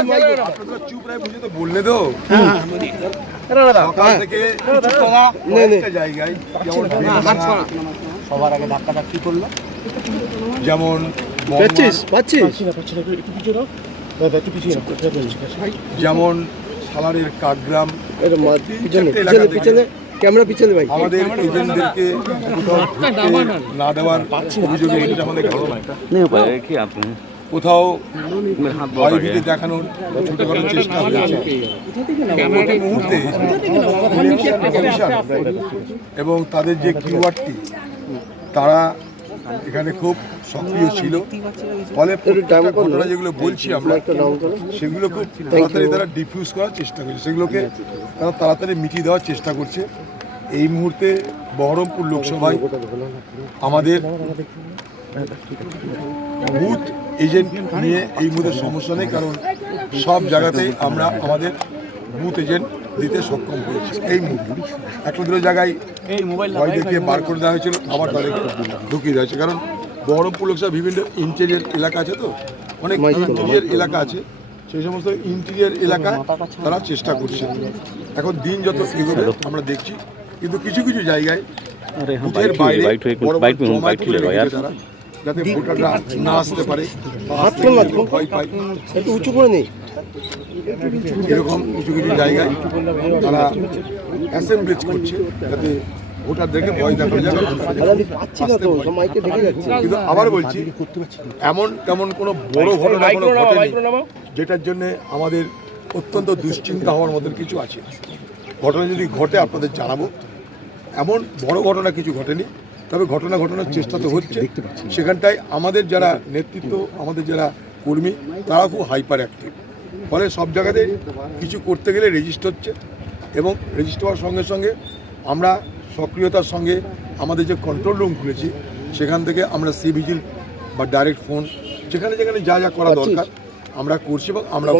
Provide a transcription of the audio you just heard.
আপনারা চুপ রায় বুঝে তো বললে তো। সকাল থেকে জায়গায় যেমন সবার আগে ধাক্কা ধাক্কি করল? যেমন পাচ্ছিস? পাচ্ছিস? যেমন সালারের কাকগ্রাম ক্যামেরা পিছনে ভাই। আমাদের এজেন্টদেরকে না। দেওয়ার অভিযোগে এটা আমাদের ঘটনা কোথাও ভয়ভীতি দেখানোর ছোটখাটো চেষ্টা হয়েছে প্রতি মুহূর্তে এবং তাদের যে কিউআরটি তারা এখানে খুব সক্রিয় ছিল। ফলে ঘটনা যেগুলো বলছি আমরা সেগুলো খুব তাড়াতাড়ি তারা ডিফিউজ করার চেষ্টা করছে। সেগুলোকে তারা তাড়াতাড়ি মিটিয়ে দেওয়ার চেষ্টা করছে। এই মুহূর্তে বহরমপুর লোকসভায় আমাদের বুথ এজেন্ট নিয়ে এই মুহূর্তে সমস্যা নেই কারণ সব জায়গাতেই আমরা আমাদের বুথ এজেন্ট দিতে সক্ষম হয়েছি এই মুহূর্তে। একটা দুটো জায়গায় ভয় দেখিয়ে বার করে দেওয়া হয়েছিল আবার তাদের ঢুকিয়ে দেওয়া হয়েছে। কারণ বহরমপুর লোকসভা বিভিন্ন ইন্টেরিয়ার এলাকা আছে তো অনেক ইন্টেরিয়ার এলাকা আছে সেই সমস্ত ইন্টেরিয়ার এলাকায় তারা চেষ্টা করছে। এখন দিন যত এগোবে আমরা দেখছি কিন্তু কিছু কিছু জায়গায় বুথের বাইরে বড় বড় জমায়েত তারা, যাতে ভোটাররা না আসতে পারে। হাত ভয় পায়। একটু উঁচু করে নেই এরকম কিছু কিছু জায়গায় তারা অ্যাসেম্বলিজ করছে যাতে ভোটারদেরকে ভয় দেখানো যাবে কিন্তু আবার বলছি এমন তেমন কোনো বড় ঘটনা কোনো ঘটেনি যেটার জন্য আমাদের অত্যন্ত দুশ্চিন্তা হওয়ার মতন কিছু আছে। ঘটনা যদি ঘটে আপনাদের জানাব। এমন বড় ঘটনা কিছু ঘটেনি। তবে ঘটনা ঘটনার চেষ্টা তো হচ্ছে সেখানটায় আমাদের যারা নেতৃত্ব আমাদের যারা কর্মী তারা খুব হাইপার অ্যাক্টিভ ফলে সব জায়গাতে কিছু করতে গেলে রেজিস্ট হচ্ছে এবং রেজিস্ট হওয়ার সঙ্গে সঙ্গে আমরা সক্রিয়তার সঙ্গে আমাদের যে কন্ট্রোল রুম খুলেছি সেখান থেকে আমরা সি ভিজিল বা ডাইরেক্ট ফোন যেখানে যেখানে যা যা করা দরকার আমরা করছি এবং আমরা